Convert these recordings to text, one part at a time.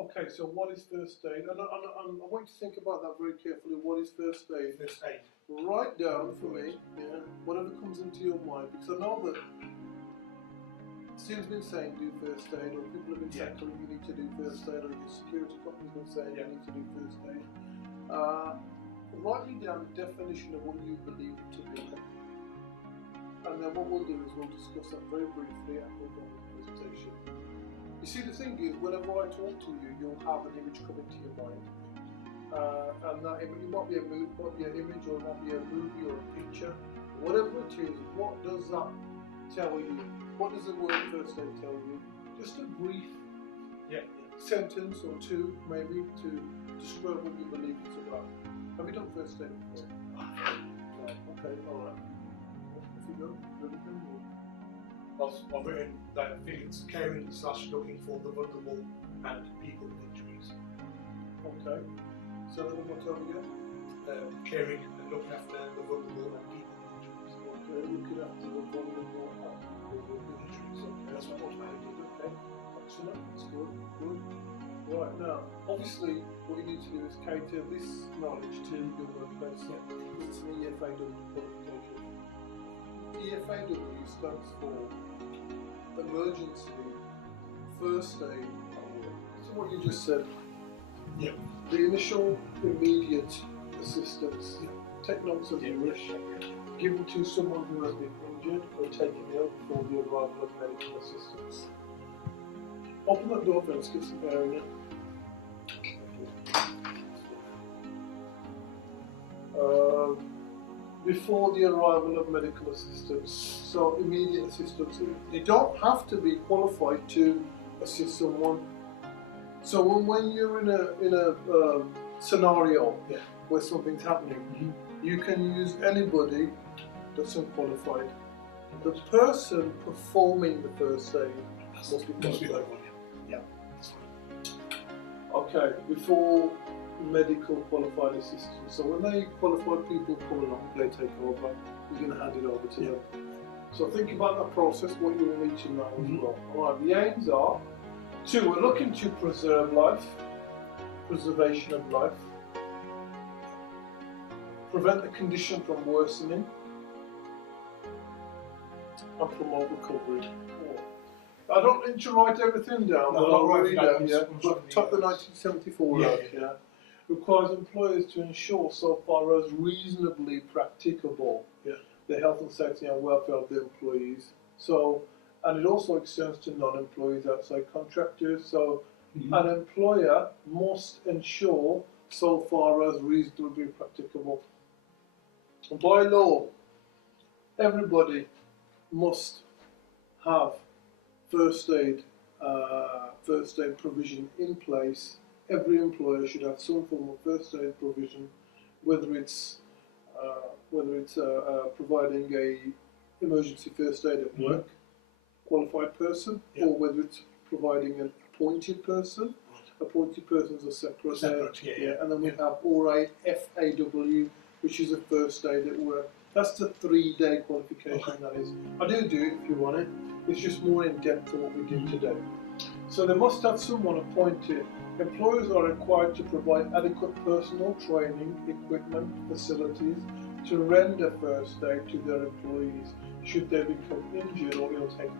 Okay, so what is first aid? And I want you to think about that very carefully. What is first aid? First aid. Write down for me, whatever comes into your mind, because I know that Steve's been saying do first aid, or people have been saying you need to do first aid, or your security company's been saying you need to do first aid. Write me down the definition of what you believe it to be, and then what we'll do is we'll discuss that very briefly and we'll go on with the presentation. You see, the thing is, whenever I talk to you, you'll have an image come into your mind. And that image, it might be a mood, might be an image, or it might be a movie or a picture. Whatever it is, what does that tell you? What does the word first aid tell you? Just a brief sentence or two, maybe, to describe what you believe it's about. Have you done first aid before? Okay, alright. Off you go. I've written that feelings caring / looking for the vulnerable and people with injuries. Okay. So then what time again? Caring and looking after the vulnerable and people with injuries. Okay, looking after the vulnerable and people with injuries. Okay, That's what automatically did. Okay, excellent. That's good. Good. Right, now, obviously, what you need to do is cater this knowledge to your workplace. It's an EFAW qualification. EFAW stands for Emergency First Aid at Work. So what you just said. Yeah. The initial immediate assistance, take notes as you wish, given to someone who has been injured or taken ill before the arrival of medical assistance. Open that door for us, get some air in it. Before the arrival of medical assistance, so immediate assistance. You don't have to be qualified to assist someone. So when you're in a scenario where something's happening, you can use anybody that's unqualified. The person performing the first aid must be qualified. Okay, before medical qualified assistance. So when they qualified people come along, they take over, you're going to hand it over to them. So think about that process, what you will need to know as well. Alright, the aims are, 2, we're looking to preserve life, preservation of life, prevent the condition from worsening, and promote recovery. I don't need to write everything down, but I'll write it down, But top the 1974 out, requires employers to ensure, so far as reasonably practicable, the health and safety and welfare of the employees. So, and it also extends to non-employees outside contractors. So, an employer must ensure, so far as reasonably practicable. By law, everybody must have first aid provision in place. Every employer should have some form of first aid provision, whether it's providing a emergency first aid at work, qualified person, or whether it's providing an appointed person. Appointed persons are separate. And then we have FAW, which is a first aid at work. That's the 3-day qualification, that is. I do it if you want it. It's just more in depth than what we do today. So they must have someone appointed. Employers are required to provide adequate personal training, equipment, facilities to render first aid to their employees should they become injured or ill taken.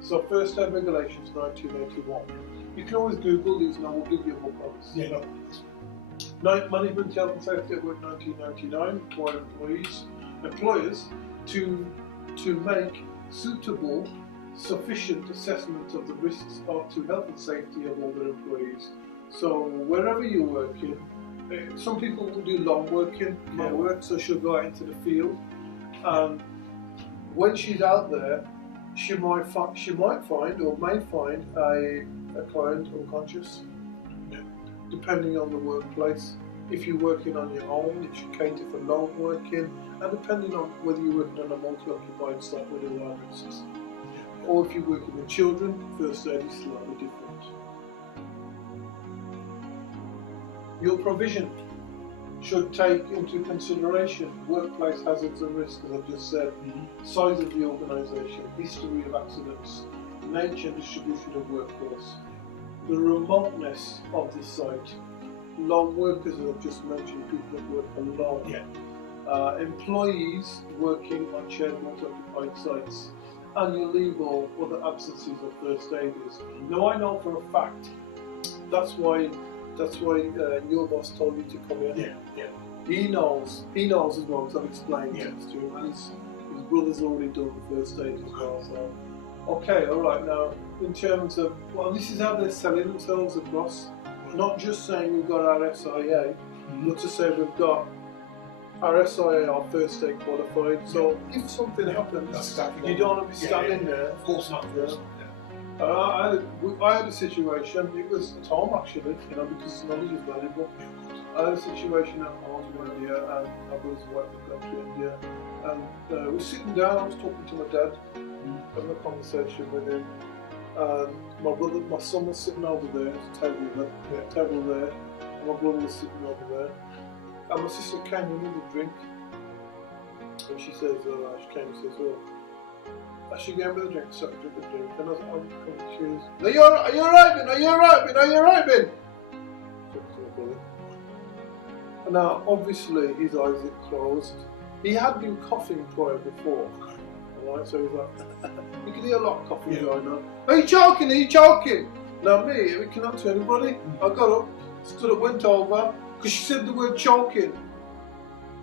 So first aid regulations 1981. You can always Google these and I will give you a book on this. Management Health and Safety at Work 1999 required employers to make suitable, sufficient assessment of the risks to health and safety of all their employees. So wherever you're working, some people will do long working at work, so she'll go out into the field, and when she's out there, she might find or may find a client unconscious, depending on the workplace. If you're working on your own, it should cater for long working, and depending on whether you're working on a multi-occupied site where there are risks. Or if you're working with children, first aid is slightly different. Your provision should take into consideration workplace hazards and risks, as I've just said, size of the organisation, history of accidents, nature and distribution of workforce. the remoteness of this site, long workers, as I've just mentioned, people that work alone, employees working on shared occupied sites, annual leave or other absences of first aiders. Now I know for a fact that's why your boss told you to come here. He knows as well, because I've explained things to him, and his brother's already done the first aid as well. So, okay, all right. Now, in terms of, well, this is how they're selling themselves across. Not just saying we've got our SIA, but to say we've got our SIA, our first aid qualified. So if something happens, you don't want to be standing there. Of course not. I had a situation. It was at home actually, because knowledge is valuable. I had a situation at home in India, and I was working to India, and we're sitting down. I was talking to my dad, having a conversation with him, and my son was sitting over there. There's a table there, and my brother was sitting over there, and my sister came in with a drink, and she says, she came and says, oh, I should get with a drink, so I took a drink, and I was confused. Are you alright, Ben? Are you alright, Ben? Now, obviously, his eyes had closed. He had been coughing prior before. Alright, so he's like, you can hear a lot of coughing going on. Are you choking? Now, me, we cannot tell anybody. I got up, stood up, went over, because she said the word choking.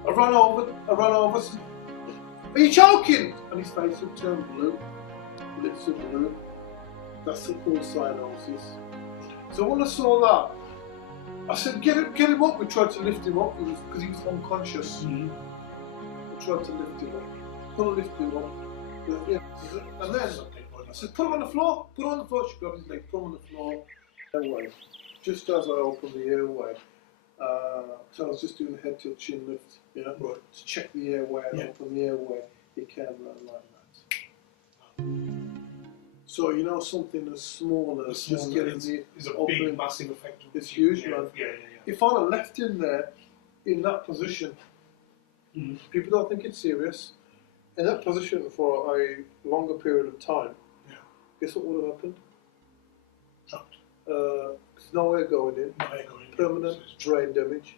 I ran over, said, are you choking? And his face would turn blue, lips were blue. That's called cyanosis. So when I saw that, I said, get him up. We tried to lift him up because he was unconscious. We tried to lift him up. Couldn't lift him up. And then I said, put him on the floor. She grabbed his leg, put him on the floor. Airway. Just as I opened the airway, so I was just doing a head to chin lift, to check the airway and open the airway. It came around like that. So something as small as just getting the is a big, massive effect. It's huge, man. If I'd have left him there in that position, people don't think it's serious. In that position for a longer period of time, guess what would have happened? Shocked. There's no air going in. Permanent brain damage.